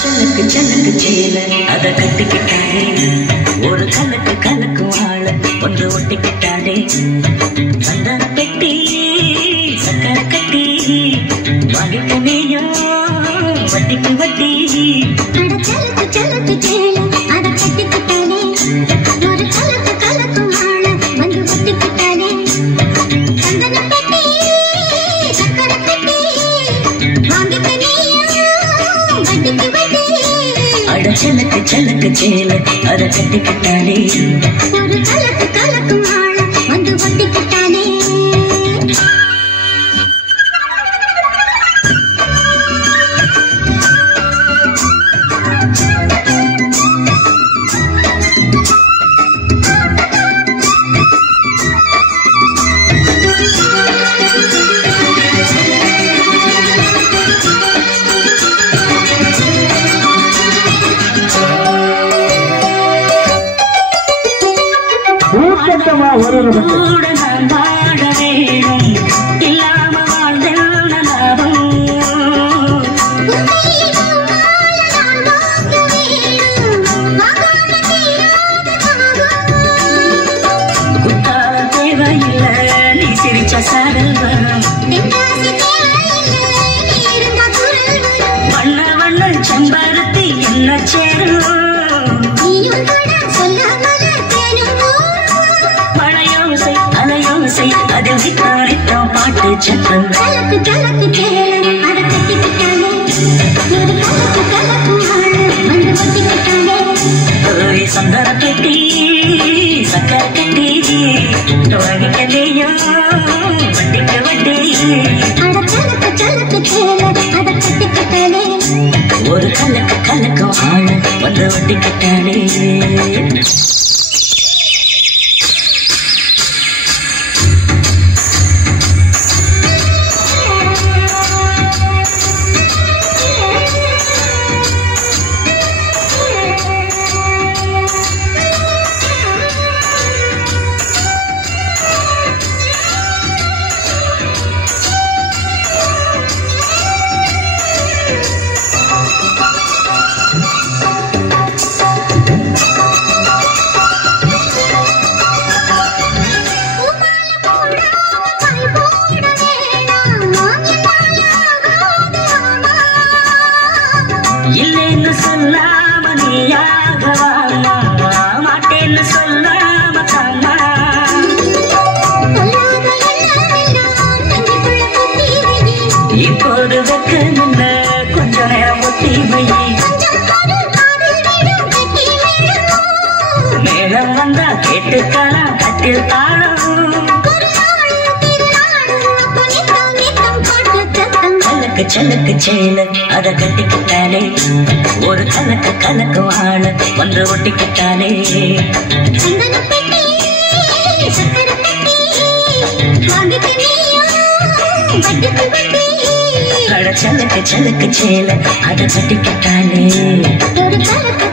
சலக்கு சலக்கு சேல அத கட்டிக்கிட்டாலே ஒரு கலக்கு கலக்கு வாழ ஒன்று ஒட்டிக்கிட்டாலே சந்தன பெட்டி சக்கரை கட்டி வாங்கிட்ட நீயும் வட்டிக்கு வட்டி சலக்கு சலக்கு சேல அத கட்டிக்கிட்டாலே ஒரு கலக்கு கலக்கு வாழ வந்து ஒட்டிக்கிட்டாலே சந்தன பெட்டி சக்கரை கட்டி வாங்கிட்ட நீயும் வட்டிக்கு வட்டி சலக்கு சலக்கு சேல அத கட்டிக்கிட்டாலே ஒரு கலக்கு கலக்கு வாழ வந்து ஒட்டிக்கிட்டாலே கூட நான் வாழ வேணும் இல்லாம வாழ்ந்தல் லாபம் குத்தால தேவையில்லை நீ சிரிச்ச சாரல் வரும் வண்ண வண்ண செம்பருத்தி என்ன சேரும் அதில் நித்தம் பாட்டு சத்தம் கலக்கு கலக்கு சேல அத கட்டிக்கிட்டாலே ஒரு கலக்கு கலக்கு வாழ வந்து ஒட்டிக்கிட்டாலே சந்தன பெட்டி சக்கரை கட்டி வாங்கிக்கலையோ வட்டிக்கு வட்டி சலக்கு சலக்கு சேல அத கட்டிக்கிட்டாலே ஒரு கலக்கு கலக்கு வாழ வந்து ஒட்டிக்கிட்டாலே இல்லைன்னு சொல்லாம நீயாக மாட்டேன்னு சொல்லாம தாமா இப்போது வெக்க முன்ன கொஞ்ச நேரம் ஒட்டி வையே மேளம் வந்தா கேட்டுக்கலாம் கட்டில் தாளம் சலக்கு சலக்கு சேல அத கட்டிக்கிட்டாலே ஒரு கலக்கு கலக்கு வாழ வந்து ஒட்டிக்கிட்டாலே சலக்கு சலக்கு சேல அத கட்டிக்கிட்டாலே ஒரு கலக்கு